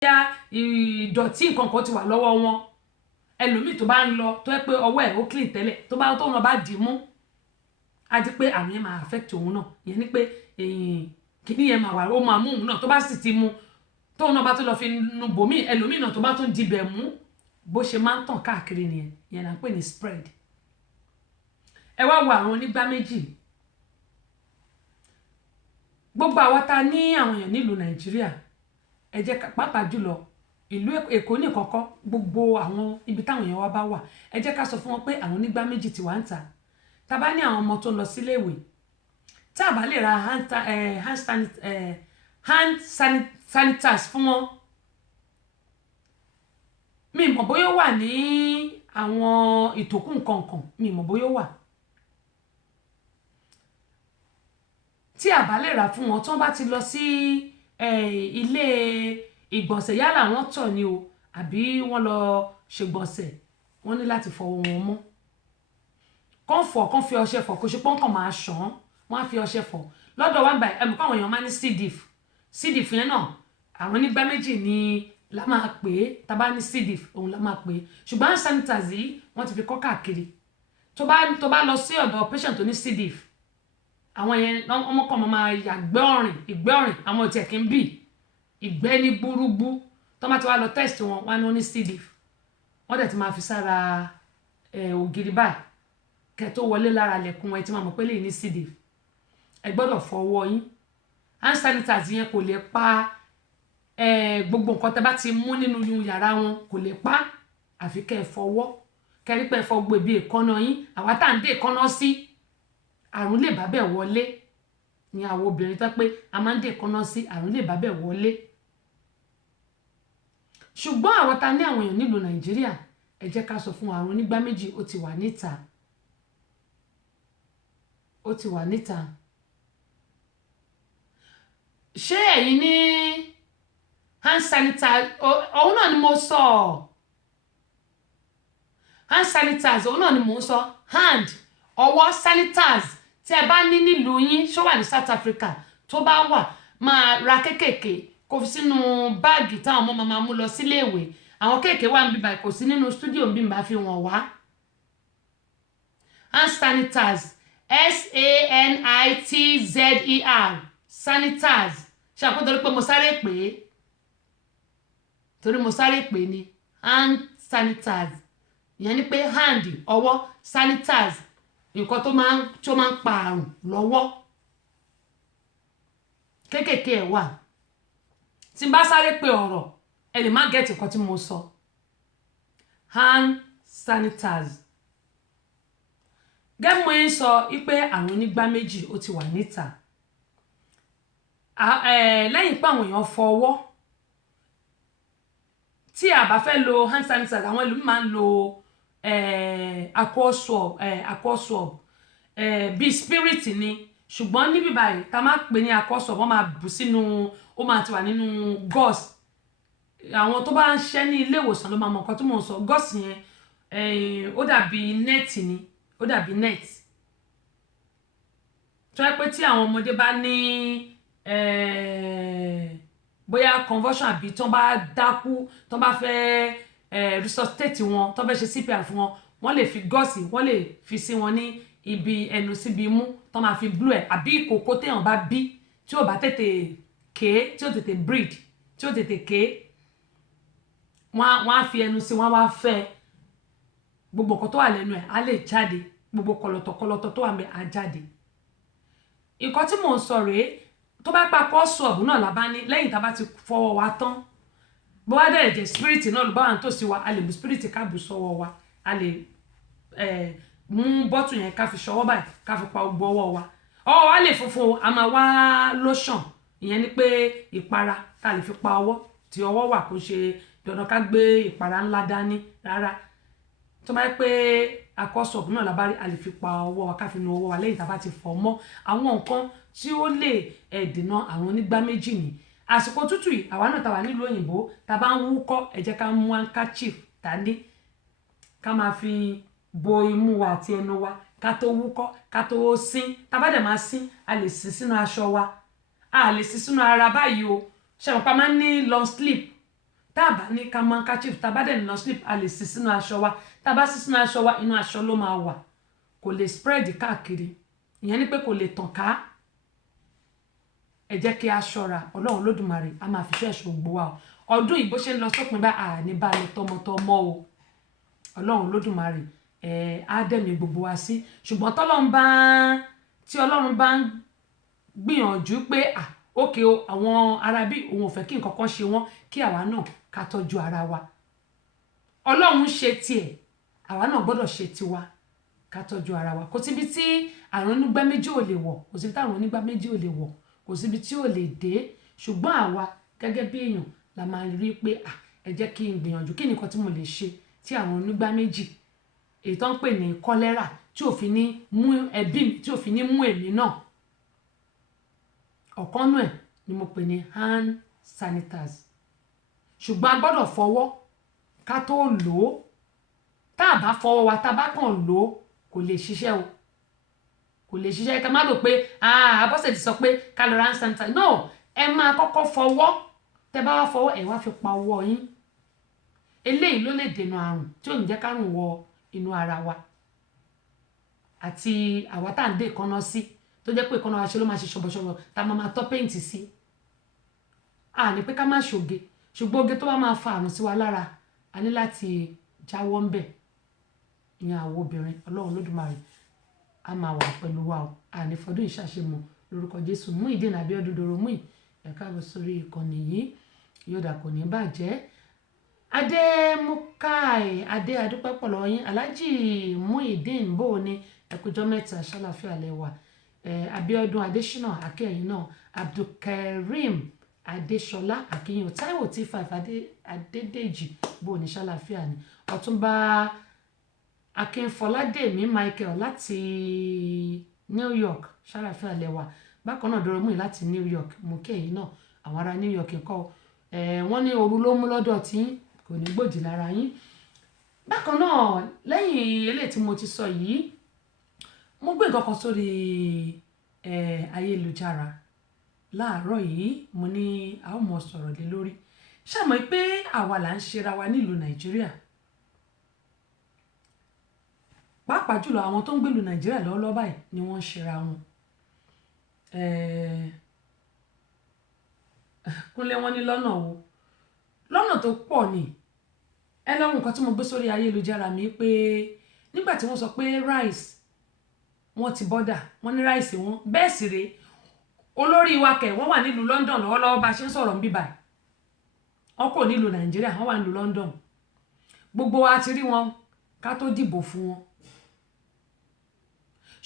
bóyá ìdọ̀tí nǹkan kan ti wà lọ́wọ́ wọn ẹlòmíì tó bá ń lọ tó yẹ pé ọwọ́ ẹ̀ ó clean tẹ́lẹ̀ tó náà bá dì í mú á di pé àrùn yẹn máa affect òun náà ìyẹn ni pé kìíní yẹn máa wà ó máa mú òun náà tó bá sì ti mú tóun náà bá tó lọ fi nu bòmíì ẹlòmíì náà tó bá tún dibẹ̀ mú bó ṣe máa ń tàn káàkiri nìyẹn ìyẹn là ń pè ní spread. ẹ wá wo àwọn onígbá méjì gbogbo àwa ta ní àwọn èèyàn nílùú Nàìjíríà ẹ jẹ́ pàápàá jùlọ ìlú Èkó ní kọ́kọ́ gbogbo àwọn ibi táwọn èèyàn wa bá wà ẹ jẹ́ ká sọ fún wọn pé àwọn onígbá méjì ti wà ń ta tá bá ní àwọn ọmọ tó ń lọ sílé ìwé tá a bá lè ra hand sanitizers fún wọn mi mọ̀ bóyá ó wà ní àwọn ìtòkù nǹkan mi mọ̀ bóyá ó wà tí a bá lè rà fún wọn tí wọ́n bá ti lọ sí ilé ìgbọ̀nsẹ̀ yálà wọ́n tọ̀ ni o àbí wọ́n lọ ṣègbọ̀nsẹ̀ wọ́n ní láti fọwọ́ wọn mọ́ kàn fi ọṣẹ fọ̀ kó ṣe pọ́nkàn máa ṣàn wọ́n á fi ọṣẹ fọ̀ lọ́dọ̀ wá báyìí ẹ̀mú káwọn èèyàn máa ní C. diff yẹn náà àwọn onígbá méjì ni la máa pè é tá bá ní C. diff òun la máa pè é ṣùgbọ́n hand sanitizer yìí wọ́n ti fi kọ́ káàkiri tó bá lọ sí ọ̀dọ̀ patient tó ní C. diff àwọn yẹn ọmọkàn máa yàgbẹ́ ìgbẹ́ ọ̀rìn àwọn ò tiẹ̀ kí ń bì ìgbẹ́ ní gbúrúgbú tó máa ti wá lọ test wọn wá ní ó ní C. diff wọ́n dẹ̀ ti máa fi sára ògiri báyìí kẹ́ tó wọlé lára lẹ̀kùn ẹ ti máa mọ̀ pé lè ní C. diff ẹ gbọ́dọ̀ fọwọ́ yín hand sanitizer yẹn kò lè pa gbogbo nǹkan tẹ́ bá ti mú nínú yàrá wọn kò lè pa àfi kẹ́ ẹ fọwọ́ kẹ́rí pé ẹ fọ gbogbo ibi èékánná yín àwa tá à ń dé èékánná sí àrùn lè bá bẹ̀ wọlé ní àwọn obìnrin tó pé a máa ń dé èékánná sí àrùn lè bá bẹ̀ wọlé ṣùgbọ́n àwọn ta ní àwọn èèyàn nílùú Nàìjíríà ẹ jẹ́ ká sọ fún àrùn onígbá méjì ó ti wà níta ṣé ẹ̀yin ní hand sanitizer òun náà ni mo sọ hand sanitizer òun náà ni mo sọ hand ọwọ́ sanitizer tí ẹ bá ní nílùú yín ṣó wà ní South Africa tó bá wà máa ra kékèké kó fi sínú báàgì táwọn ọmọ máa mú lọ sílé ìwé àwọn kéèké wà ń bíbá kò sí nínú stúdíò ń bí bá fi wọ́n wá hand sanitizer sanitizer sanitize ṣàpọ̀ torí pé mo sáré pé ni hand sanitize ìyẹn ni pé hand ọwọ́ sanitize nǹkan tó máa ń pa àrùn lọ́wọ́ kékèké ẹ̀ wà tí n bá sáré pé ọ̀rọ̀ ẹ lè má gẹ̀ẹ́tì nǹkan tí mo sọ hand sanitize gẹ́mọ̀ yín sọ wípé àwọn onígbá méjì ó ti wà níta lẹ́yìn pé àwọn èèyàn fọwọ́ tí a bá fẹ́ lo hand sanitizer àwọn ìlú máa ń lo aqua swab bíi spirit ni ṣùgbọ́n níbí báyìí tá máa pè ní aqua swab wọ́n máa bù sínú ó máa ti wà nínú gauze àwọn tó bá ń ṣiṣẹ́ ní ilé ìwòsàn ló máa mọ̀ nǹkan tó mò ń sọ gauze yẹn ó dàbí net ni ó dàbí net tó yẹ pé tí àwọn ọmọdé bá ní bóyá convulsion àbí tó bá dákú tó bá fẹ́ resuscitate wọn tó fẹ́ ṣe CPR fún wọn wọ́n lè fi gọ́ọ̀sì wọ́n lè fi sí wọn ní ibi ẹnu síbi imú tó máa fi blue ẹ̀ àbí ìkòkò téèyàn bá bí tí ò bá tètè ké tí ò tètè breed tí ò tètè ké wọ́n á fi ẹnu sí wọ́n wá fẹ́ gbogbo nǹkan tó wà lẹ́nu ẹ̀ á lè jáde gbogbo kọ̀lọ̀tọ̀ tó wà mẹ́ á jáde nǹkan tí mò ń sọ rèé tó bá pa kọ́ọ̀sù ọ̀bùn náà lábá ní lẹ́yìn tá a bá ti fọwọ́ wa tán bó wá dẹ̀ jẹ́ spirit náà ló bá wà nítòsí wa a lè mú spirit ká bù sọ́wọ́ wa a lè mú bọ́tù yẹn ká fi ṣọwọ́ báyìí ká fi pa gbogbo ọwọ́ wa ọwọ́ wa lè funfun a máa wá lotion ìyẹn ni pé ìpara tá a lè fi pa ọwọ́ tí ọwọ́ wà kó ṣe dandan ká gbé ìpara ńlá dání rárá tó bá yẹ pé akọ́sọ̀bù náà lábá a lè fi pa ọwọ́ wa ká fi nu ọwọ́ wa lẹ́yìn tá a bá ti fọ̀ mọ́ àwọn nǹkan tí ó lè dènà àwọn onígbá méjì ni àsìkò tútù yìí àwa náà tá wà nílùú òyìnbó tá bá ń wúkọ́ ẹ jẹ́ ká mú handkerchief dání ká máa fi bo imú wa àti ẹnu wa ká tó wúkọ́ ká tó sín tá bá dẹ̀ máa sín a lè sí sínú aṣọ wa a lè sí sínú ara báyìí o ṣe mọ̀ pa máa ń ní long sleep tá a bá ní ká mú handkerchief tá a bá dẹ̀ nínú sleep a lè sí sínú aṣọ wa tá a bá sí sínú aṣọ wa inú aṣọ ló máa wà kò lè spread káàkiri ìyẹn ni pé kò lè tàn ká ẹ jẹ́ kí a ṣọ́ra ọlọ́run Olódùmarè a máa fi ṣọ́ ẹ̀ṣọ́ gbogbo wa ọdún yìí bó ṣe ń lọ sópin bá àní bá lọ tọmọtọmọ o ọlọ́run Olódùmarè á dẹ̀mí gbogbo wa sí ṣùgbọ́n tí ọlọ́run bá ń gbìyànjú pé ókè o àwọn ará bí òun ò fẹ́ kí nǹkan kan ṣe wọ́n kí àwa náà ká tọ́jú ara wa ọlọ́run ṣe tiẹ̀ àwa náà gbọ́dọ̀ ṣe tiwa ká tọ́jú ara wa kò síbi tí àrùn onígbá méjì ò lè wọ̀ kò síbi tí àrùn onígbá méjì ò lè wọ̀ kò síbi tí ò lè dé ṣùgbọ́n àwa gẹ́gẹ́ bí èèyàn la máa rí pé ẹ jẹ́ kí n gbìyànjú kí nìkan tí mo lè ṣe tí àrùn onígbá méjì èyí tó ń pè ní kọ́lẹ́rà tí ò fi ní mú ẹbí mi tí ò fi ní mú èmi náà ọ̀kan nù ẹ̀ ni mo pè ní hand sanitizers ṣùgbọ́n a gbọ́dọ̀ fọwọ́ ká tó lò ó tá a bá fọwọ́ wa tá a bá kàn lò ó kò lè ṣiṣẹ́ o kò lè ṣiṣẹ́ ká má rò pé Abọ́sẹ̀dé sọ pé ká lọ ra hand sanitizer no ẹ máa kọ́kọ́ fọwọ́ tẹ bá wá fọwọ́ ẹ wá fi pa ọwọ́ yín eléyìí ló lè dènà àrùn tí ò ní jẹ́ kárùn wọ inú ara wa àti àwa tá à ń dé ìkànnà sí tó jẹ́ pé ìkànnà wa ṣe ló máa ṣe ṣọ̀bọ̀ṣọ̀bọ̀ tá a máa tọ́ péǹtì sí ní pé ká má ṣoge ṣùgbọ́n oge tó bá máa fa àrùn sí wa lára a ní láti jáwọ́ ń bẹ̀ ìyẹn àwọn obìnrin ọlọ́run Olódùmarè a máa wà pẹ̀lú wa o àní fọdún ìṣàṣemọ̀ lórúkọ Jésù Muyideen Abiodun Doromuyi ẹ káàbọ̀ sórí ìkànnì yìí yóò dà kò ní bàjẹ́ Adémúkáì adúpẹ́ pọ̀ lọ́wọ́ yín Alhaji Muyideen bò ní ẹkùjọ́ mẹ́ta ṣàlàfíà lẹ́wà Abiodun Adésínà akẹ́yìn náà Abdulkareem Adéṣọlá akínyìn Táíwò T5 Adédèjì bò ní ṣàlàfíà ni Ọ̀túnba Akínfọládèmí Michael láti New York ṣàlàfíà lẹ́wà bákan náà Doromuyi láti New York mú kẹ́yìn náà àwọn ará New York kọ́ wọ́n ní ooru ló mú lọ́dọ̀ tí kò ní gbòdì lára yín bákan náà lẹ́yìn eléyìí tí mo ti sọ yìí mo gbé nǹkan kan sórí ayélujára láàárọ̀ yìí mo ní a ó mọ sọ̀rọ̀ lé lórí ṣàmọ́ pé àwa là ń ṣera wa nílùú Nàìjíríà pàápàá jùlọ àwọn tó ń gbèlú Nàìjíríà lọ́wọ́lọ́wọ́ báyìí ni wọ́n ń ṣera wọn Kúnlé wọn ní lọ́nà wo lọ́nà tó pọ̀ ni ẹ lọ́rùn nǹkan tí mo gbé sórí ayélujára mi pé nígbà tí wọ́n sọ pé rice wọ́n ti bọ́dà wọ́n ní rice wọn bẹ́ẹ̀ sì rèé olórí wa kẹ̀ wọ́n wà nílùú London lọ́wọ́lọ́wọ́ bá a ṣe ń sọ̀rọ̀ ń bíbà wọn kò nílùú Nàìjíríà wọ́n wà nílùú London gbogbo wa ti rí wọn ká tó dìbò fún wọn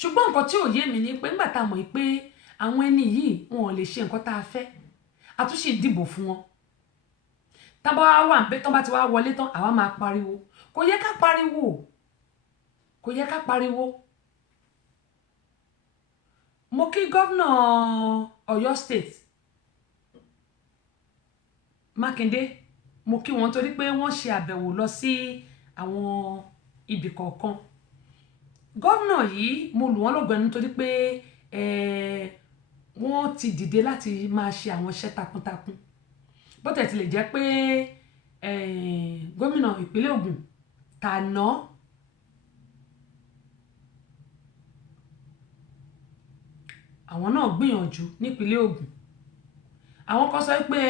ṣùgbọ́n nǹkan tí ò yé mi ni pé nígbà tá a mọ̀ pé àwọn ẹni yìí wọn ò lè ṣe nǹkan tá a fẹ́ àtúnṣe dìbò fún wọn tábà wà ń pé tán bá ti wá wọlé tán àwa máa pariwo kò yẹ ká pariwo kò yẹ ká pariwo mo kí gómìnà Ọ̀yọ́ state Mákindé mo kí wọn torí pé wọ́n ṣe àbẹ̀wò lọ sí àwọn ibì kọ̀ọ̀kan gómìnà yìí mo lù wọ́n lọ́gọ̀ ẹnu torí pé wọ́n ti dìde láti máa ṣe àwọn iṣẹ́ takuntakun bó tẹ̀ ti lè jẹ́ pé gómìnà ìpínlẹ̀ Ògùn tàná àwọn náà gbìyànjú nípínlẹ̀ Ògùn àwọn kan sọ pé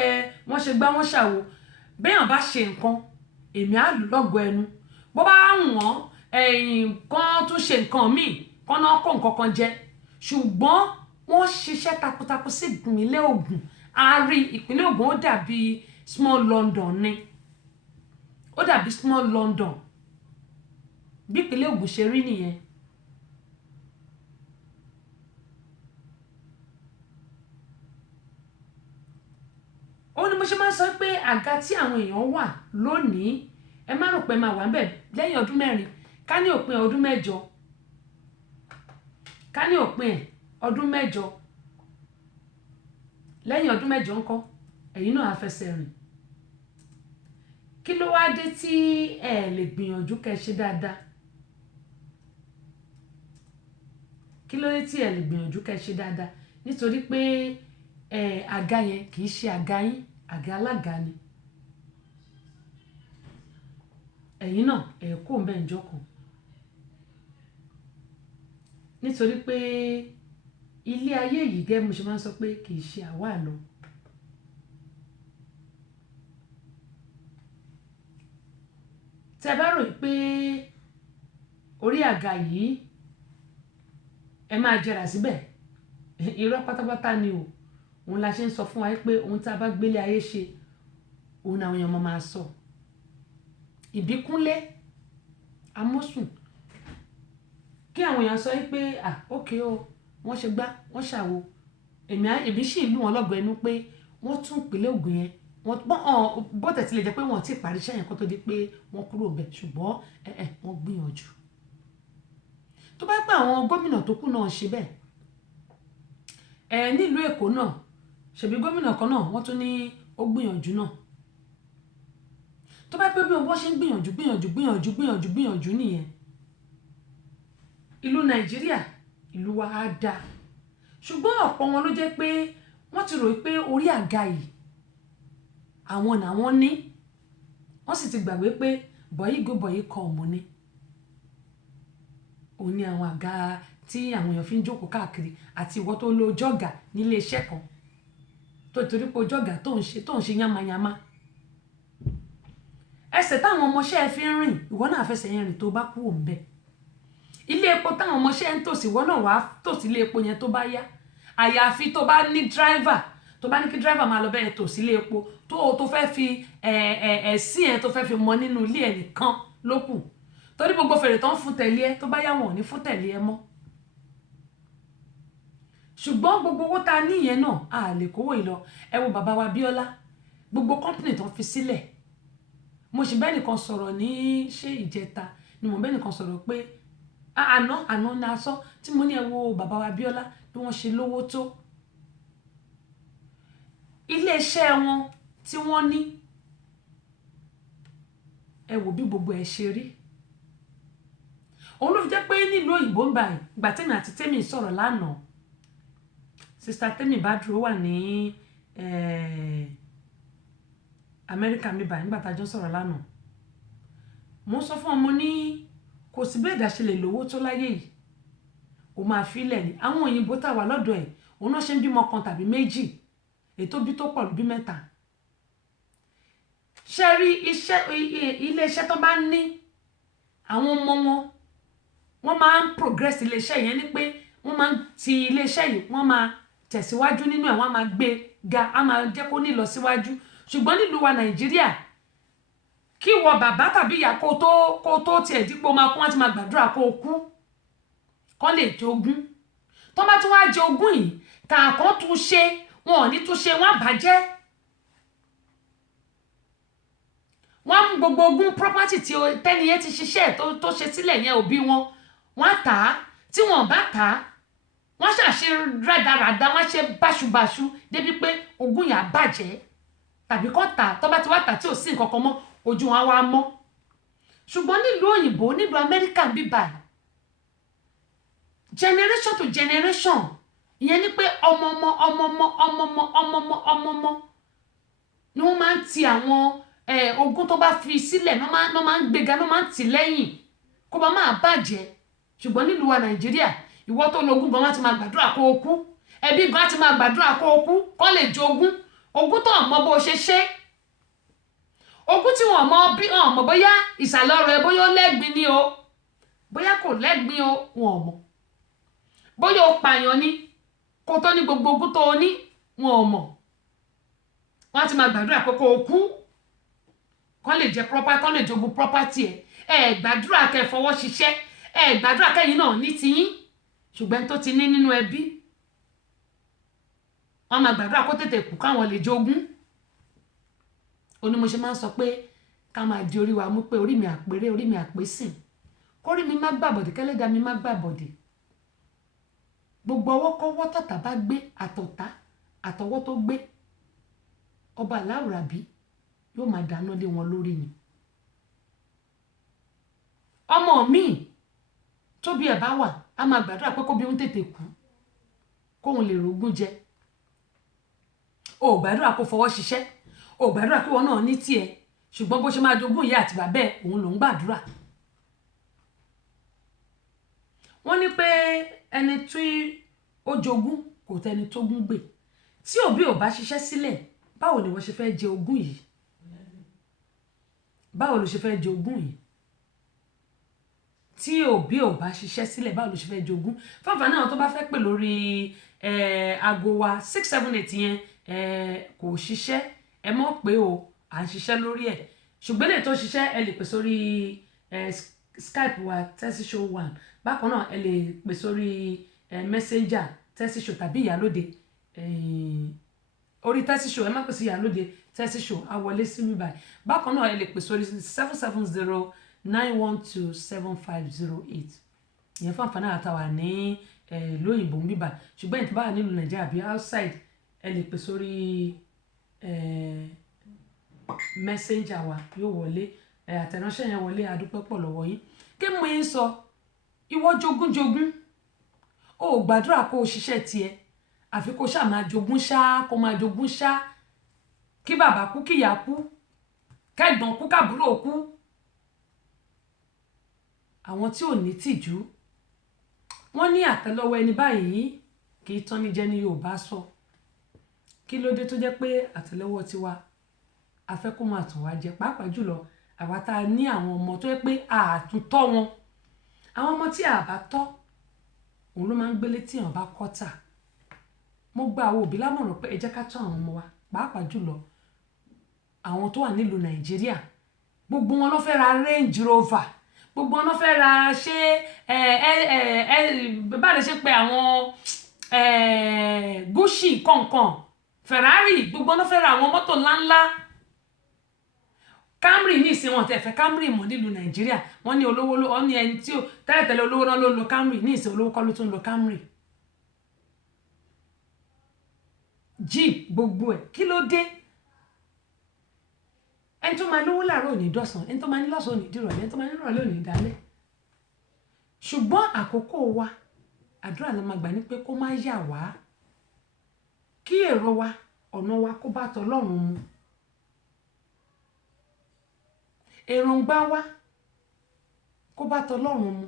wọ́n ṣe gbá wọ́n ṣàwo béèyàn bá ṣe nǹkan èmi á lù lọ́gọ̀ ẹnu bó bá wọ́n kan tún ṣe nǹkan míì kan náà kó nǹkan kan jẹ ṣùgbọ́n wọ́n ṣiṣẹ́ takuntakun sí ìpínlẹ̀ Ògùn àárí ìpínlẹ̀ Ògùn ó dàbí small London ni ó dàbí small London bí ìpínlẹ̀ Ògùn ṣe rí nìyẹn ó ní mo ṣe máa ń sọ pé àga tí àwọn èèyàn wà lónìí ẹ má rò pé máa wà níbẹ̀ lẹ́yìn ọdún mẹ́rin ká ní òpin ọdún mẹ́jọ ká ní òpin ọdún mẹ́jọ lẹ́yìn ọdún mẹ́jọ ńkọ́ ẹ̀yin náà á fẹsẹ̀ rìn kí ló wá dé tí ẹ lè gbìyànjú kẹ́ ṣe dáadáa kí ló dé tí ẹ lè gbìyànjú kẹ́ ṣe dáadáa nítorí pé àga yẹn kì í ṣe àga yín àga alága ni ẹ̀yin náà ẹ̀ kó ń bẹ́ẹ̀ ń jọkàn nítorí pé ilé ayé yìí gẹ́gẹ́ mo ṣe máa ń sọ pé kì í ṣe àwa lọ. tẹ́ bá rò pé orí àga yìí ẹ máa jẹrà síbẹ̀ irọ́ pátápátá ni o. òun la ṣe ń sọ fún wa pé ohun tá a bá gbélé ayé ṣe òun àwọn èèyàn máa sọ. ìbíkúnlé amósùn kí àwọn èèyàn sọ pé ókè o wọ́n ṣe gbá wọ́n ṣàwo èmi sì lù wọ́n lọ́gọ̀ ẹnu pé wọ́n tún ìpínlẹ̀ Ògùn yẹn bó tẹ̀ tilẹ̀ jẹ́ pé wọ́n ti parí iṣẹ́ yẹn kó tó di pé wọ́n kúrò bẹ̀ ṣùgbọ́n wọ́n gbìyànjú. tó bá pẹ́ àwọn gómìnà tó kù náà ṣe bẹ́ẹ̀ nílùú Èkó náà ṣèbí gómìnà kan náà wọ́n tún ní ó gbìyànjú náà. tó bá pẹ́ bí wọ́n ṣe ń gbìyànjú nìyẹn ìlú Nàìjíríà ìlú wa á dáa. ṣùgbọ́n ọ̀pọ̀ wọn ló jẹ́ pé wọ́n ti rò pé orí àga yìí àwọn làwọn ní wọ́n sì ti gbàgbé pé bọ̀yì go bọ̀yì kọ ọ̀mù ni. òun ni àwọn àga tí àwọn èèyàn fi ń jókòó káàkiri àti ìwọ tó lo jọ́gà nílé iṣẹ́ kan tó torí pé jọ́gà tó ń ṣe yánmayánmá. ẹsẹ̀ táwọn ọmọọṣẹ́ fi ń rìn ìwọ náà fẹsẹ̀ yẹn rìn tó bá kú òun bẹ́ẹ̀. ilé epo táwọn ọmọọṣẹ́ ń tòsí ìwọ náà wàá tòsí ilé epo yẹn tó bá yá àyàfi tó bá ní dráìvà tó bá ní kí dráìvà máa lọ bẹ́ẹ̀ tòsí ilé epo tó fẹ́ fi ẹ̀sìn ẹ̀ tó fẹ́ fi mọ nínú ilé ẹ̀ nìkan ló kù torí gbogbo fèrè tó ń fún tẹ̀lé ẹ tó bá yá wọn ò ní fún tẹ̀lé ẹ mọ́. ṣùgbọ́n gbogbo owó tá a ní yẹn náà a lè kówó ìlọ ẹ wo bàbá wa Bíọ́lá gbogbo kọ́ńpìnì tó ń fi sílẹ̀ mo sì bẹ́ẹ̀ nìkan sọ̀rọ̀ ní ṣé ìjẹta ni mo bẹ́ẹ̀ nìkan sọ̀rọ̀ pé àná ní asọ tí mo ní ẹ wo bàbá wa Bíọ́lá bí wọ́n ṣe lówó tó iléeṣẹ́ wọn tí wọ́n ní ẹ wò bí gbogbo ẹ ṣe rí. òun ló fi jẹ́ pé nílùú òyìnbó ń báyìí ìgbà tèmi àti tèmi sọ̀rọ̀ lánàá sista tèmi bá dúró wà ní Amẹ́ríkà mi báyìí nígbà tá a jọ sọ̀rọ̀ lánàá mo sọ fún ọmọ ní kò sí bẹ́ẹ̀ dá ṣe lè lówó tó láyé yìí ó máa filẹ̀ ni àwọn òyìnbó tá wà lọ́dọ̀ ẹ̀ òun náà ṣe ń bímọ kan tàbí méjì ètò bí tó pọ̀ ló bí mẹ́ta. ṣe rí iléeṣẹ́ tó bá ní àwọn ọmọ wọn máa ń progress iléeṣẹ́ yẹn ni pé wọ́n máa ń ti iléeṣẹ́ yìí wọ́n máa tẹ̀síwájú nínú ẹ̀ wọ́n máa gbé ga á máa jẹ́ kó ní lọ síwájú. ṣùgbọ́n nílùú wa Nàìjíríà kí wọ bàbá tàbí ìyá kó tó tiẹ̀ dípò máa kú wọ́n ti máa gbàdúrà kó kú kọ́ lè jogún tó bá tún wá jẹ ogún yìí kàkọ́ tún ṣe wọn ò ní tún ṣe wọn àbàjẹ́ wọn mú gbogbo ogún property tí tẹ́ni yẹn ti ṣiṣẹ́ tó ṣe sílẹ̀ yẹn òbí wọn wọn tà á tí wọn bá tà á wọn ṣàṣe rádaràda wọn ṣe báṣubàṣu débi pé ogún yà bàjẹ́ tàbí kọ́ tà tó bá ti wá tà tí ò sí nǹkan kan mọ́ ojú wọn wá mọ́. ṣùgbọ́n nílùú òyìnbó nílùú Amẹ́ríkà ń bí báyìí generation to generation ìyẹn ni pé ọmọ ni wọ́n máa ń ti àwọn ogún tó bá fi sílẹ̀ ní wọ́n máa ń gbéga ní wọ́n máa ń tì lẹ́yìn kó bá máa bàjẹ́. ṣùgbọ́n nílùú wa Nàìjíríà ìwọ tó lógún gan wọ́n ti máa gbàdúrà kó o kú ẹbí gan ti máa gbàdúrà kó o kú kó lè jogún ogún tó mọ bó ṣe ṣe ogún tí wọ́n mọ bóyá ìsàlẹ̀ ọ̀rọ̀ ẹ bóyá ó lẹ́gbin ni o bóyá kò lẹ́gbin o wọn mọ̀ bóyá ó pààyàn ni kó tó ní gbogbo ogún tó ní wọn ò mọ̀ wọ́n ti máa gbàdúrà pé kó o kú kó lè jẹ property kó lè jogún property ẹ gbàdúrà kẹ́ fọwọ́ ṣiṣẹ́ ẹ gbàdúrà kẹ́yìn náà ní tiyín ṣùgbọ́n tó ti ní nínú ẹbí wọ́n máa gbàdúrà kó tètè kú káwọn lè jogún. ó ní mo ṣe máa ń sọ pé ká máa di orí wa mú pé orí mi àpérè orí mi àpésìn kórí mi má gbàbọ̀dé kẹ́lẹ́dàá mi má gbàbọ̀dé gbogbo ọwọ́ kọ́wọ́ tọ̀tà bá gbé àtọ̀tá àtọwọ́ tó gbé ọba aláwùrábí yóò máa dáná lé wọn lórí ni. ọmọ mi tóbi ẹ̀ bá wà á máa gbàdúrà pé kóbi ń tètè kú kóun lè rógún jẹ o gbàdúrà kó fọwọ́ ṣiṣẹ́ o gbàdúrà kí wọn náà ní tiẹ̀ ṣùgbọ́n bó ṣe máa jogún ìyá àti bàbá ẹ̀ òun ló ń gbàdúrà. wọ́n ní pé ẹni tí ó jogún kò tẹni tó gún gbè. tí òbí ò bá ṣiṣẹ́ sílẹ̀ báwo ni wọ́n ṣe fẹ́ jẹ ogún yìí? báwo ló ṣe fẹ́ jẹ ogún yìí? tí òbí ò bá ṣiṣẹ́ sílẹ̀ báwo ló ṣe fẹ́ jẹ ogún? fáfà náà tó bá fẹ́ pè lórí aago wa 678 yẹn kò ṣiṣẹ́, ẹ mọ̀ pé o à ń ṣiṣẹ́ lórí ẹ̀, ṣùgbọ́n lè tó ṣiṣẹ́ ẹ lè pè sórí Skype wa Tessy Show 1. bákan náà ẹ lè pè sórí Messenger Tessy Show tàbí Ìyálóde orí Tessy Show, ẹ má pè sí Ìyálóde Tessy Show á wọlé sí mi báyìí. bákan náà ẹ lè pè sórí 770-912-7508 ìyẹn fún àǹfààní àtàwà ní lóyìnbó ń bíbà, ṣùgbọ́n ìtàn bá wà nílùú Nàìjíríà bí outside ẹ lè pè sórí Messenger wa yóò wọlé, àtẹ̀ránṣẹ́ yẹn wọlé. adúpẹ́ pọ̀ lọ́wọ́ yín. kí mo yín sọ ìwọ jogún o ò gbàdúrà kó o ṣiṣẹ́ tiẹ̀ àfi kó ṣáà máa jogún ṣá, kó máa jogún ṣá, kí bàbá kú kí ìyá kú, kẹ́gbọ́n kú kábúrò kú. àwọn tí ò ní tìjú wọ́n ní àtẹ́lẹwọ́ ẹni báyìí kì í tán ní jẹ́ ní Yorùbá sọ. kí ló dé tó jẹ́ pé àtẹ́lẹwọ́ tiwa a fẹ́ kó máa tàn wá jẹ, pàápàá jùlọ àwa tá a ní àwọn ọmọ tó yẹ pé àtúntọ́ wọn. àwọn ọmọ tí a bá tọ́ òun ló máa ń gbélé tí èèyàn bá kọ́tà. mo gba àwọn òbí lámọ̀ràn pé ẹ jẹ́ ká tọ́ àwọn ọmọ wa, pàápàá jùlọ àwọn tó wà nílùú Nàìjíríà. gbogbo wọn ló fẹ́ ra Range Rover, gbogbo wọn ló fẹ́ ra ṣé bá lè ṣe pé àwọn Gucci kọ̀ọ̀kan, Ferrari, gbogbo wọn ló fẹ́ ra àwọn mọ́tò ńláńlá. Camry ní ìsìn wọn tẹ́ fẹ́ Camry mọ́ nílùú Nàìjíríà. wọ́n ní olówó ló ní ẹni tí ó tẹ́lẹ̀tẹ́lẹ̀ olówó náà ló lo Camry, ní ìsìn olówó kọ́ ló tún lo Camry. Jeep gbogbo ẹ̀, kí ló dé? ẹni tó máa lówó láàárọ̀ ò ní dọ̀sán, ẹni tó máa ní lọ́sàn ò ní dìrọ̀lẹ́, ẹni tó máa ní ìrọ̀lẹ́ ò ní dálẹ́. ṣùgbọ́n àkókò wa àdúrà la máa gbà ní pé kó má yà wá, kí èrò wa ọ̀nà wa kó bá tọlọ́run mu, èròǹgbà wa kó bá tọlọ́run mu.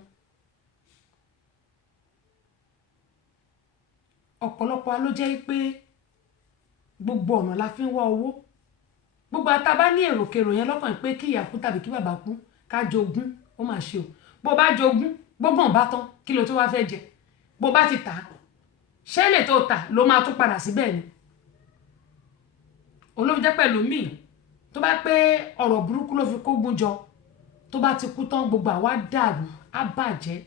ọ̀pọ̀lọpọ̀ wa ló jẹ́ pé gbogbo ọ̀nà la fi ń wá owó. gbogbo ata bá ní èròkèrò yẹn lọ́kàn pé kí ìyá kú tàbí kí bàbá kú ká jogún, ó mà ṣe o. bó bá jogún gbogbo ọ̀n bá tán kí ló tó wá fẹ́ jẹ? bó bá ti tà á ṣé lè tó tà ló máa tún padà síbẹ̀ ni? olóòfin jẹ́ pẹ̀lú míì tó bá pé ọ̀rọ̀ burúkú ló fi kógun jọ, tó bá ti kú tán gbogbo àwa dàrú á bàjẹ́.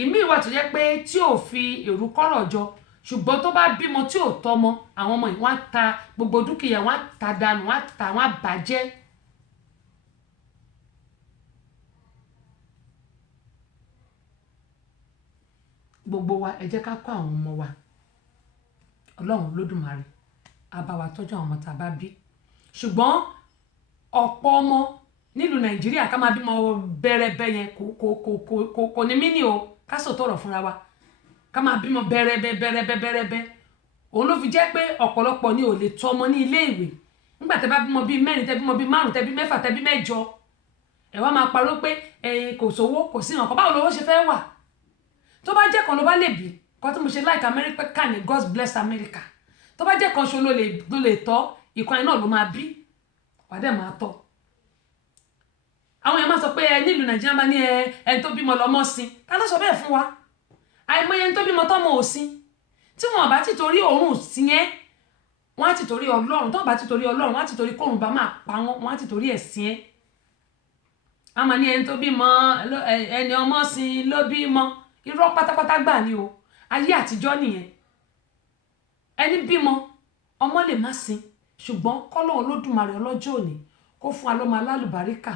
ìmí ìwà tó jẹ́ pé tí ò fi èrú kọ́rọ̀ jọ, ṣùgbọ́n tó bá bímọ tí ò tọ́mọ, àwọn ọmọ yìí wọ́n á ta gbogbo dúkìá, wọ́n á ta dànù, wọ́n á ta, wọ́n á bàjẹ́. gbogbo wa ẹ jẹ́ ká kọ́ àwọn ọmọ wa, Ọlọ́run Olódùmarè á bá wa tọ́jú àwọn ọmọ tá a bá bí. ṣùgbọ́n ọ̀pọ̀ ọmọ nílùú Nàìjíríà ká máa bímọ bẹ́rẹ́bẹ́ yẹn kò ní mí ní o, ká sòtọ́ ọ̀rọ̀ fúnra wa. ká máa bímọ bẹ́rẹ́bẹ́ òun ló fi jẹ́ pé ọ̀pọ̀lọpọ̀ ni ò lè tọ́ ọmọ ní ilé ìwé. nígbà tẹ́ bá bímọ bíi mẹ́rin, tẹ́ bímọ bíi márùn, tẹ́ bí mẹ́fà, tẹ́ bí mẹ́jọ, ẹ wá máa parọ́ pé kò sówó, kò sí nǹkan. báwo lówó ṣe fẹ́ wà? tó bá jẹ́ kan ló bá lè bí, kan tí mo ṣe like America ní God bless America. tó bá jẹ́ kan ṣo ló lè tọ́, ìkan iná ló máa bí, wàdẹ́ máa tọ́. àwọn èèyàn máa sọ pé nílùú Nàìjíríà máa ní ẹni tó bímọ lọ́mọ sin. ká ló sọ bẹ́ẹ̀ fún wa? àìmọye ẹni tó bímọ tọ́mọ ò sin. tí wọn bá ti torí òórùn sí yẹn, wọn á ti torí Ọlọ́run. tó bá ti torí Ọlọ́run, wọn á ti torí kórùn bá máa pa wọn, wọn á ti torí ẹ̀sìn ẹ̀. a máa ní ẹni tó bímọ, ẹni ọmọ sin ló bímọ. irọ́ pátápátá gbà ni o. ayé àtijọ́ nìyẹn. ẹni bímọ ọmọ lè má sin, ṣùgbọ́n kọ́lọ́run Olódùmarè ọlọ́jọ́ òní kó fún wa lọ́mọ alálùbáríkà,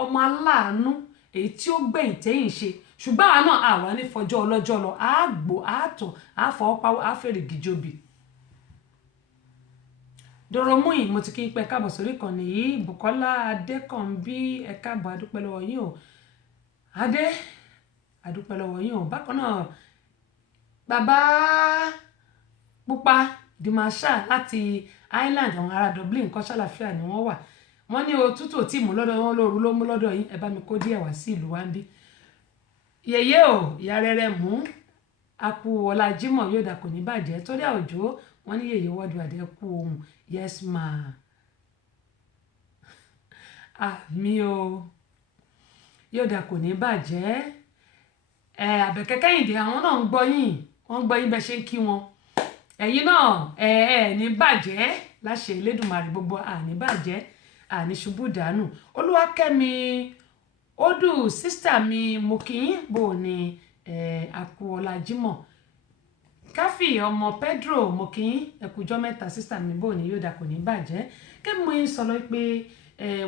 ọmọ aláàánú, èyí tí ó gbẹ̀yìn tẹ́yìn ṣe. ṣùgbọ́n àwa náà àwa ní fọjọ́ ọlọ́jọ́ lọ, àgbò àtọ̀ àfọwọ́páwọ́ àfẹ́rẹ̀ gíjòbì. Doromuyin, mo ti kí n pẹ́ káàbọ̀ sórí ìkànnì yìí. Bùkọ́lá Adékànbí, ẹ káàbọ̀, adúpẹ́ lọ́wọ́ yín o. Adé, adúpẹ́ lọ́wọ́ yín o. bákan náà bàbá pupa Dimasha láti Ireland, àwọn ará Dublin kọ́ ṣàlàfíà ni wọ́n wà. Wọ́n ní òtútù ò tí mú lọ́dọ̀ wọn, lóru ló mú lọ́dọ̀ yín, ẹ bá mi kó díẹ̀ wá sí ìlú wa ń bí. Yèyé o ìyá rere mú akú ọlá Jímọ̀ yóò dà kò ní bàjẹ́ torí àwòjò wọ́n ní yèyé wọ́dù àdé kú ohun yes ma. Àmì o yóò dà kò ní bàjẹ́. Àbẹ̀kẹ́ Kẹ́hìndé àwọn náà ń gbọ́ yín, wọ́n ń gbọ́ yín bẹ́ẹ̀ ṣe ń kí wọn. Ẹ̀yin náà ní bàjẹ́ láṣẹ Elédùmarè, gbogbo àní bàjẹ́ àní ṣubú dànù. Olúwakẹ́mi Odù sísítà mi mo kí yín bò ní akú ọlá Jímọ̀. Káfí ọmọ Pedro mo kí yín ẹkùjọ́ mẹ́ta sísítà mi bò ní yóò dà kò ní bàjẹ́. Kí mo yín sọ lọ pé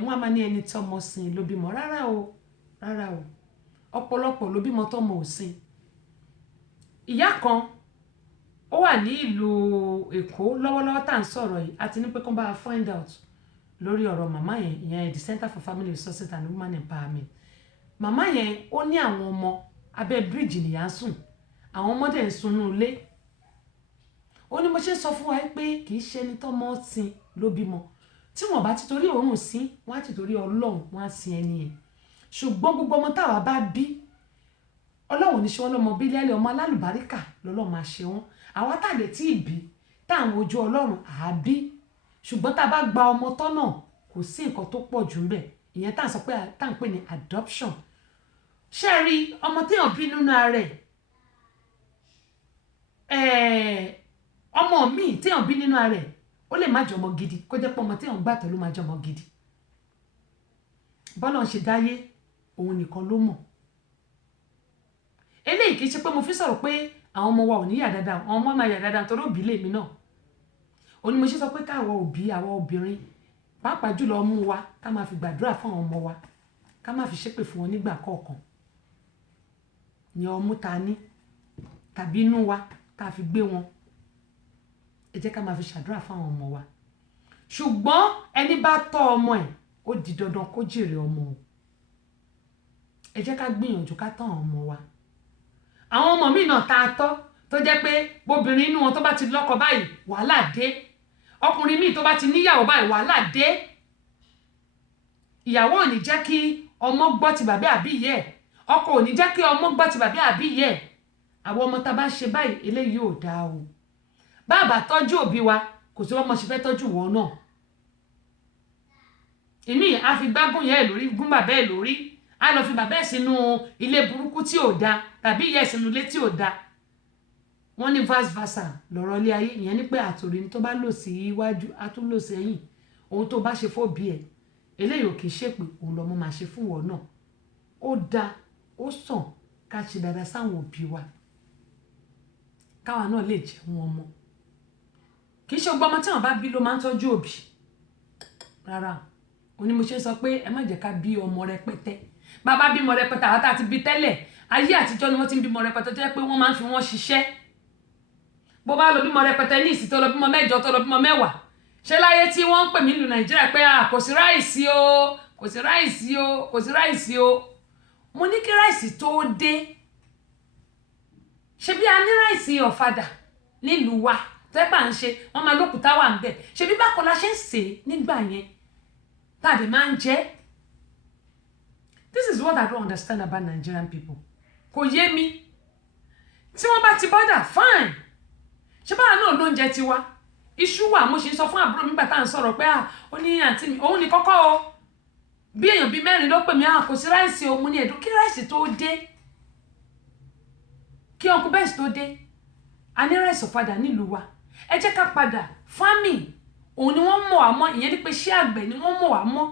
wọ́n á máa ní ẹni tí ọmọ sìn ló bímọ. Rárá o ọ̀pọ̀lọpọ̀ ló bímọ tọ́mọ ò sìn. Ìyá kan ó wà ní ìlú Èkó lọ́wọ́lọ́wọ́ tá à ń sọ̀rọ̀ yìí àti ní pé kó bá find out lórí ọ̀rọ̀ màmá yẹn, ìyẹn the Center for Family Resources and Women Empowerment. Màmá yẹn ó ní àwọn ọmọ abẹ́ bíríìjì nìyá ń sùn, àwọn ọmọdé ń sunú ilé. Ó ní mo ṣe sọ fún wa pé kì í ṣe ẹni tọ́mọ sìn ló bímọ, tí wọ́n bá ti torí òórùn sí wọ́n á ti torí Ọlọ́run wọ́n á sin ẹni yẹn. Ṣùgbọ́n gbogbo ọmọ táwa bá bí Ọlọ́run ní ṣe wọ́n lọ́mọ bílíọ̀lì ọmọ alálùbáríkà lọ́lọ́run máa ṣe wọ́n. Àwa tàdé tí ì bí táwọn ojú Ọlọ́run àbí, ṣùgbọ́n tá a bá gba ọmọ tọ́nà kò sí nǹkan tó pọ̀ jù ńbẹ̀, ìyẹn tá à ń pè ní adoption. Ṣé rí ọmọ téèyàn bí nínú ara ẹ̀, ọmọ míì téèyàn bí nínú ara ẹ̀ ó lè má jọmọ gidi kó jẹ́ pé ọmọ téèyàn gbàtọ́ ló máa jọmọ gidi. Bọ́lá ń ṣe dáyé òun nìkan ló mọ̀. Eléyìí kì í ṣe pé mo fi sọ̀rọ̀ pé àwọn ọmọ wa ò ní yà dáadáa, àwọn ọmọ máa yà dáadáa torí òbí lèmi náà. Ó ní mo ṣe sọ pé káwọn òbí àwọn obìnrin pàápàá jùlọ mú wa ká máa fi gbàdúrà fún àwọn ọmọ wa, ká máa fi ṣépè fún wọn nígbà kọ̀ọ̀kan. Ní ọmú ta ní tàbí inú wa ká fi gbé wọn, ẹ jẹ́ ká máa fi ṣàdúrà fún àwọn ọmọ wa. Ṣùgbọ́n ẹni bá tọ́ ọmọ ẹ̀ ó di dandan kó jèrè ọmọ o. Ẹ jẹ́ ká gbìyànjú ká tọ́ àwọn ọmọ wa. Àwọn ọmọ míì náà tá a tọ́ tó jẹ́ pé obìnrin inú wọn tó bá ti lọ́kọ báyìí wàhálà dé, ọkùnrin míì tó bá ti níyàwó báyìí wàhálà dé. Ìyàwó ò ní jẹ́ kí ọmọ gbọ́ ti bàbá àbí ìyá ẹ̀, ọkọ ò ní jẹ́ kí ọmọ gbọ́ ti bàbá àbí ìyá ẹ̀. Àwọn ọmọ tá a bá ṣe báyìí eléyìí ò dáa o. Bàbá tọ́jú òbí wa kò sí ọmọ ṣe fẹ́ tọ́jú wọn náà. Ìmí á fi gbágùn ìyá ẹ̀ lórí, gún bàbá ẹ̀ lórí, á lọ fi bàbá ẹ̀ sínú ilé burúkú tí ò dáa tàbí ìyá ẹ̀ sínú ilé tí ò dáa. Wọ́n ní vice versa lọ́rọ̀ ilé ayé, ìyẹn ní pé àtòrí ni tó bá lò sí iwájú á tún lò sí ẹ̀yìn. Ohun tó bá ṣe fóbi ẹ̀ eléyìí ò kì í ṣèpè, òun lọ́mọ máa ṣe fún wọn náà. Ó dáa ó sàn ká ṣe dáadáa sáwọn òbí wa káwa náà lè jẹ́ wọn mọ́. Kì í ṣe gbogbo ọmọ tí wọ́n bá bí ló máa ń tọ́jú òbí. Rárá, ó ní mo ṣe sọ pé ẹ má jẹ́ ká bí ọmọ rẹpẹtẹ. Bàbá bímọ rẹpẹtẹ àwọn tá a ti bí tẹ́lẹ̀, ayé àtijọ́ ni wọ́n ti ń bímọ rẹpẹtẹ tó jẹ́ pé wọ́n máa ń fi wọ́n ṣiṣẹ́. Bó bá lọ bímọ rẹpẹtẹ ní ìsìn tó lọ bímọ 8 tó lọ bímọ 10, ṣé láyé tí wọ́n ń pè mí ìlú Nàìjíríà pé kò sí ráìsì o, kò sí ráìsì o, kò sí ráìsì o. Mo ní kí ráìsì tó dé, ṣe bí a ní ráìsì ọ̀fadà nílùú wa tẹ́pà ń ṣe, wọ́n máa lókùtá wà ń bẹ̀. Ṣe bí bákan la ṣe ń sè nígbà yẹn tàbí máa ń jẹ. This is what I don't understand about Nigerian people. Kò yé mi. Tí wọ́n bá ti bọ́dà fine. Ṣé báwa náà ló ń jẹ tiwa? Iṣu wà, mo ṣe ń sọ fún àbúrò mi nígbà tá à ń sọ̀rọ̀ pé ó ní àǹtí mi, òun ni kọ́kọ́ o. Bí èèyàn bíi 4 ló pè mí, kò sí ráìsì o. Mo ní ẹ̀dùn kí ráìsì tó dé. Kí Uncle Benz tó dé. A ní ráìsì ọ̀fadà nílùú wa. Ẹ jẹ́ ká padà farming. Òun ni wọ́n mọ̀ wá mọ́, ìyẹn ní pé iṣẹ́ àgbẹ̀ ni wọ́n mọ̀ wá mọ́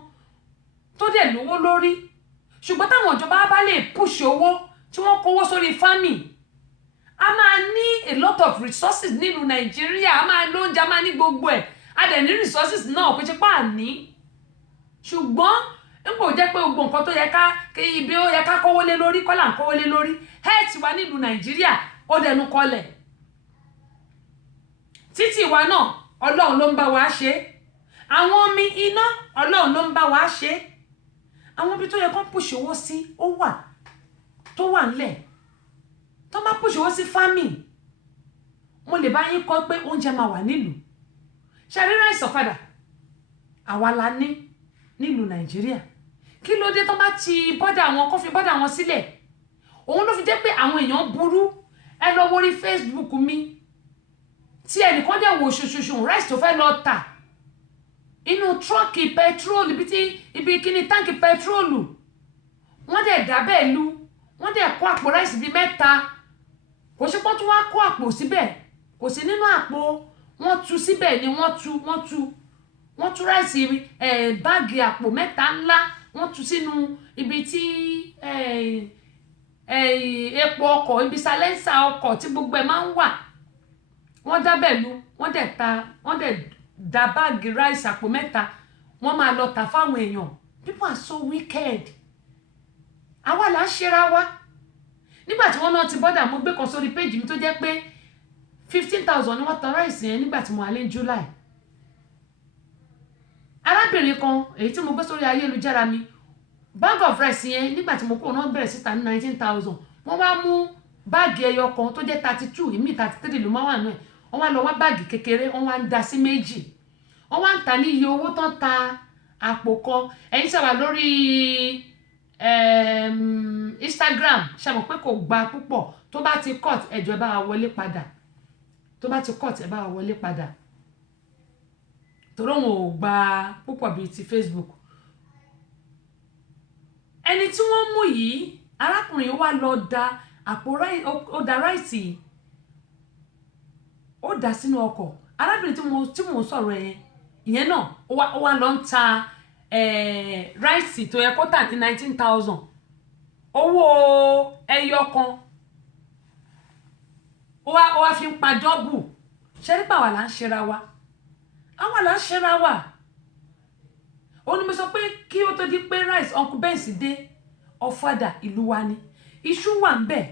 tó dẹ̀ lówó lórí. Ṣùgbọ́n táwọn ìjọba bá lè push owó tí wọ́n kówó sórí farming, a máa ní a lot of resources nílùú Nàìjíríà, a máa lóúnjẹ, a máa ní gbogbo ẹ̀, a dẹ̀ ní resources náà kò ṣe pé à ní. Ṣùgbọ́n nígbà ó jẹ́ pé gbogbo nǹkan tó yẹ ká ibi ó yẹ ká kówó lé lórí kọ́ là ń kówó lé lórí, health wa nílùú Nàìjíríà ó dẹnu kọlẹ̀. Títì wa náà Ọlọ́run ló ń bá wa ṣe, àwọn omi iná Ọlọ́run ló ń bá wa ṣe, àwọn ibi tó yẹ kó push owó sí ó wà tó wà ńlẹ̀, tó bá push owó sí farming mo lè bá yín kọ́ pé oúnjẹ máa wà nílùú ṣe rí rice ọ̀fadà àwa la ní nílùú Nàìjíríà kí ló dé tó bá ti bọ́dà wọn kó fi bọ́dà wọn sílẹ̀ òun ló fi jẹ́ pé àwọn èèyàn burú ẹ lọ wọrí Facebook mi tí ẹnìkan dẹ̀ wò ṣoṣoṣo rice tó fẹ́ lọ tà inú trọ́ọ̀kì pẹtrólù ibi kíní táǹkì pẹtrólù wọ́n dẹ̀ dábẹ́ lu wọ́n dẹ̀ kó àpò rice bíi 3 kò ṣe pọ́n tún wá kó àpò síbẹ̀ kò sí nínú àpò wọ́n tú síbẹ̀ ni wọ́n tú rice báàgì àpò 3 ńlá wọ́n tú sínú ibi tí epo ọkọ̀ ibi salẹ́nsà ọkọ̀ tí gbogbo ẹ̀ máa ń wà wọ́n dábẹ́ lu wọ́n dẹ̀ da báàgì rice àpò 3 wọ́n máa lọ tà fáwọn èèyàn people are so wicked àwa là ń ṣera wa nígbà tí wọ́n náà ti bọ́dà mo gbé kan sórí péjì mi tó jẹ́ pé 15,000 ni wọ́n ta rice yẹn nígbà tí mo wà ní July arábìnrin kan èyí tí mo gbé sórí ayélujára mi bag of rice yẹn nígbà tí mo kó náà bẹ̀rẹ̀ síta ní 19,000 wọ́n wá mú báàgì ẹyọ kan tó jẹ́ 32 ìmí 33 ló máa wà náà wọ́n wá lọ wá báàgì kékeré wọ́n wá ń da sí méjì wọ́n wá ń ta ní iye owó tán ta àpò kan ẹ̀yin sábà lórí Instagram ṣàmọ̀ pé kò gba púpọ̀ tó bá ti cut ẹjọ́ ẹ bá wa wọlé padà tó bá ti cut ẹ bá wa wọlé padà torí wọn ò gba púpọ̀ bíi ti Facebook ẹni tí wọ́n mú yìí arákùnrin wa lọ da àpò ó da ráìsì ó dà sínú ọkọ̀ arábìnrin tí mo sọ̀rọ̀ ìyẹn náà ó wá lọ ń ta ráìsì tó yẹ kó tà ní 19,000 owó ẹyọ kan ó wá fi ń pa dọ́bù ṣe nípa àwa là ń ṣera wa àwa là ń ṣera wa ó ní mo sọ pé kí ó tó di pé rice uncle Benz dé ọ̀fadà ìlú wa ni iṣu wà ń bẹ̀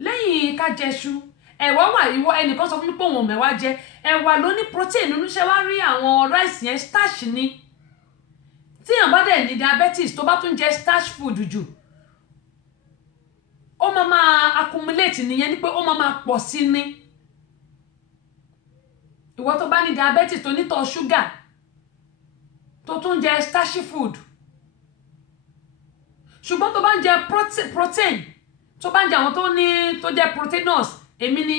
lẹ́yìn ká jẹṣu ẹ̀wà wà ìwọ ẹnìkan sọ fún mi pé òun ò mẹ́wàá jẹ ẹ̀wà ló ní protein nínú ṣe wá rí àwọn rice yẹn starch ni tíyàn bá dẹ̀ ní diabetes tó bá tún jẹ starch food jù ó máa accumulate nìyẹn ni pé ó máa pọ̀ sí ni ìwọ tó bá ní diabetes tó nítọ̀ sugar tó tún jẹ starchy food ṣùgbọ́n tó bá ń jẹ protein tó bá ń jẹ àwọn tó jẹ proteinous èmi ní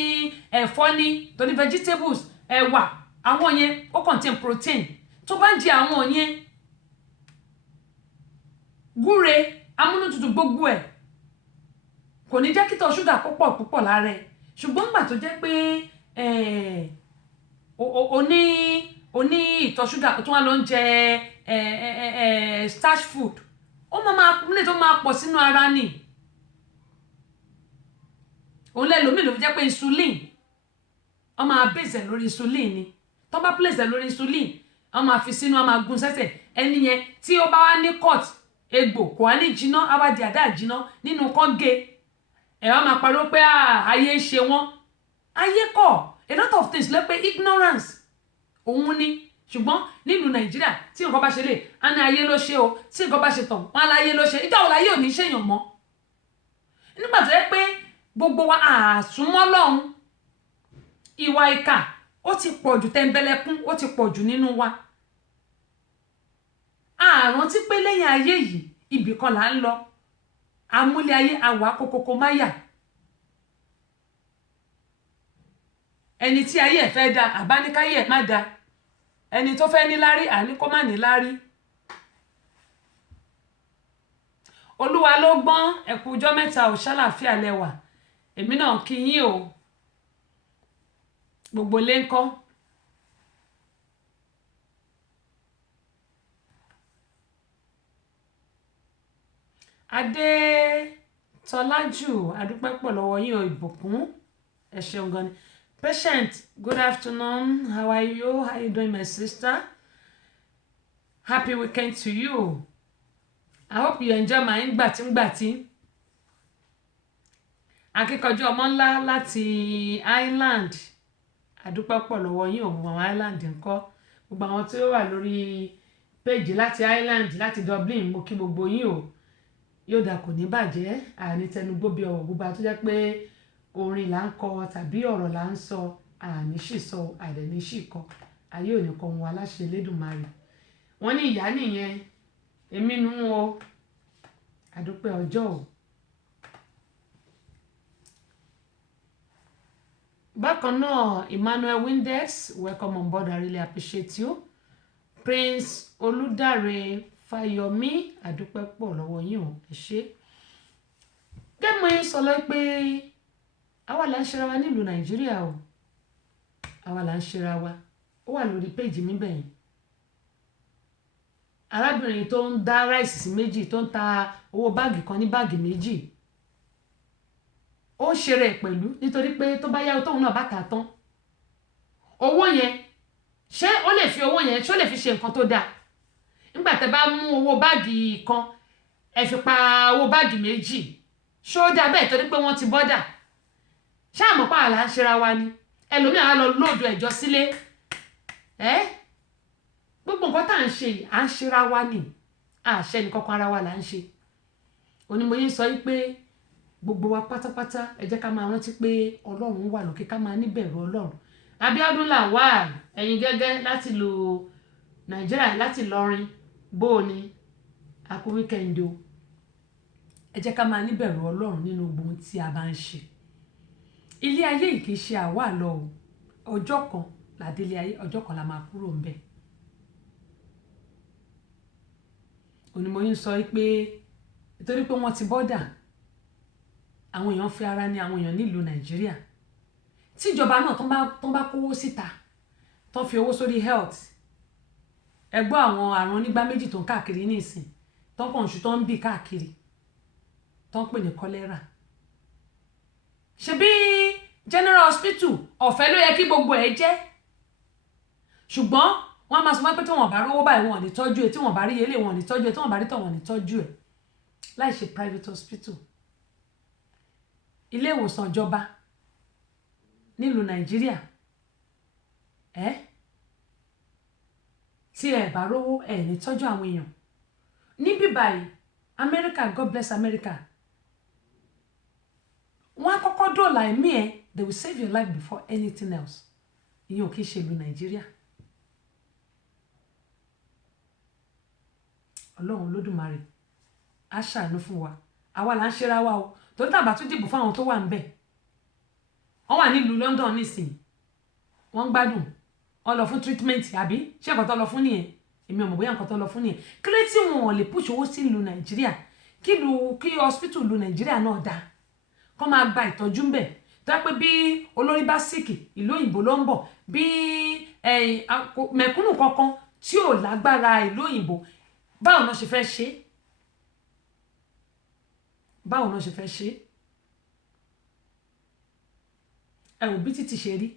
ẹ̀fọ́ ní tó ní vegetables ẹ̀wà àwọn yẹn ó contain protein tó bá ń jẹ àwọn yẹn gúre amúnútutù gbogbo ẹ̀ kò ní jẹ́ kí ìtọ̀ ṣúgà kó pọ̀ púpọ̀ lára ẹ̀ ṣùgbọ́n gbà tó jẹ́ pé oní ìtọ̀ ṣúgà tó wá lọ ń jẹ starch food ó múlẹ̀ tó máa pọ̀ sínú ara ni òun lẹ́lòmíì ló fi jẹ́ pé insulin wọ́n máa bèsè lórí insulin ni tó bá place lórí insulin wọ́n máa fi sínú wọ́n máa gún sẹ́sẹ̀ ẹni yẹn tí ó bá wá ní cut egbò kò wá ní jiná abájí àdá jiná nínú kọ́gé ẹ̀ wọ́n máa pariwo pé ayé ń ṣe wọ́n ayé kọ̀ a lot of things lẹ́ pé ignorance òun ni ṣùgbọ́n nílùú Nàìjíríà tí nǹkan bá ṣe lè á ní ayé ló ṣe o tí nǹkan bá ṣe tàn wọ́n á láyé ló ṣe ìjọ òun láyé ò ní ṣèyàn mọ́ nígbà tó yẹ pé gbogbo wa àsúnmọ́ lọ́hún ìwà ìkà ó ti pọ̀ jù tẹ́ńbẹ́lẹ́kún ó ti pọ̀ jù nínú wa àrántí pé lẹ́yìn ayé yìí ibì kan là ń lọ amúlé ayé àwà kókókó máyà ẹni tí ayé ẹ̀ fẹ́ da àbáníkáyé ẹ̀ má da ẹni tó fẹ́ níláárí àní kó má níláárí olúwa ló gbọ́n ẹ̀kú ọjọ́ mẹ́ta ò ṣàlàáfíà lẹ́wà èmi náà kí yín o gbogbo lé ńkọ́ adé tọ́lájù adúpẹ́ pọ̀ lọ́wọ́ yín o ìbùkún ẹ ṣeun gan ni patient good afternoon how are you doing my sister happy weekend to you I hope you enjoy my ngbàtí akíkanjú ọmọ ńlá láti Ireland àdúpẹ́ pọ̀ lọ́wọ́ yín òun àwọn Ireland ńkọ́ gbogbo àwọn tí ó wà lórí péjì láti Ireland láti Dublin mo kí gbogbo yín o yóò dà kò ní bàjẹ́ àní tẹnugbó bí ọwọ́ gbogbo àti jẹ́ pé orin là ń kọ tàbí ọ̀rọ̀ là ń sọ àní sì sọ àìdẹ̀ní sì kọ ayé ò ní kọ wọn aláṣẹ Elédùmarè wọ́n ní ìyá nìyẹn èmi nù o àdúpẹ́ ọjọ́ o. Bákan náà Emmanuel Windex welcome on board I really appreciate you. Prince Olúdáre Fáyọmí àdúpẹ́ pọ̀ lọ́wọ́ yín o ẹ ṣé. Gẹ́mọ̀ yín sọ lọ pé àwa là ń ṣera wa nílùú Nàìjíríà o àwa là ń ṣera wa ó wà lórí péjì mi bẹ́yìn. Arábìnrin tó ń dá ráìsì sí méjì tó ń ta owó báàgì kan ní báàgì méjì ó ṣeré pẹ̀lú nítorí pé tó bá yá tóun náà bá tà tán owó yẹn ṣé ó lè fi owó yẹn ṣé ó lè fi ṣe nǹkan tó dáa nígbà tẹ́ bá mú owó báàgì kan ẹ fi pa owó báàgì méjì ṣé ó dáa bẹ́ẹ̀ torí pé wọ́n ti bọ́dà ṣáà mọ̀ pé àlà ń ṣera wa ni ẹlòmíì á lọ lóòdù ẹ̀jọ́ sílé gbogbo nǹkan tá à ń ṣe yìí à ń ṣera wa ni àṣẹ nìkan kan ara wa là ń ṣe onímọ̀yé sọ yìí pé gbogbo wa pátápátá ẹ jẹ́ ká máa rántí pé ọlọ́run wà lókè ká máa níbẹ̀rù ọlọ́run. Abíọ́dún Lawal ẹ̀yin gẹ́gẹ́ láti lo Nàìjíríà láti lọrin bóòni àkú wíkẹ́ndì o ẹ jẹ́ ká máa níbẹ̀rù ọlọ́run nínú gbogbo tí a bá ń ṣe. Ilé ayé yìí kì í ṣe àwa lọ o ọjọ́ kan làdélé ayé ọjọ́ kan la máa kúrò ń bẹ̀. Onímọ̀yé sọ pé nítorí pé wọ́n ti bọ́dà àwọn èèyàn fi ara ní àwọn èèyàn nílùú Nàìjíríà tí ìjọba náà tó bá kówó síta tó fi owó sórí health ẹgbọ́ àwọn àrùn onígbá méjì tó ń káàkiri ní ìsìn tó ń pọ̀nṣù tó ń bì káàkiri tó ń pè ní kọ́lẹ́rà ṣebí general hospital ọ̀fẹ́ ló yẹ kí gbogbo ẹ̀ jẹ́ ṣùgbọ́n wọ́n máa sọ wọ́n pé tí wọ́n bá rówó báyìí wọn ò ní tọ́jú ẹ̀ tí wọ́n bá rí ilé wọn ò ní tọ́jú ẹ̀ tí wọ́n bá rí tọ̀ wọn ò ní tọ́jú ẹ̀ láì ṣe private hospital. Ilé ìwòsàn ìjọba nílùú Nàìjíríà tí ẹ bá rówó ẹ ní tọ́jú àwọn èèyàn níbí báyìí America God bless America wọ́n á kọ́kọ́ dóòlà ẹ̀mí ẹ̀ they will save your life before anything else ìyẹn ò kì í ṣe ìlú Nàìjíríà. Ọlọ́run Olódùmarè á ṣàánú fún wa àwa là ń ṣera wa o torí tàbá tún dìbò fún àwọn tó wà ń bẹ̀ wọ́n wà nílùú London nísìnyí wọ́n ń gbádùn wọ́n lọ fún treatment àbí ṣé nǹkan tó lọ fún nìyẹn èmi ò mọ̀ bóyá nǹkan tó lọ fún nìyẹn kí ló tí wọn ò lè push owó sí ìlú Nàìjíríà kí hospital ìlú Nàìjíríà náà dáa kó máa gba ìtọ́jú ń bẹ̀ tó yẹ pé bí olórí bá síkì ìlú òyìnbó ló ń bọ̀ bí mẹ̀kúnnù kankan tí ò lágbára ìlú òyìnbó báwo náà ṣe fẹ́ ṣe ẹ wò bí títí ṣe rí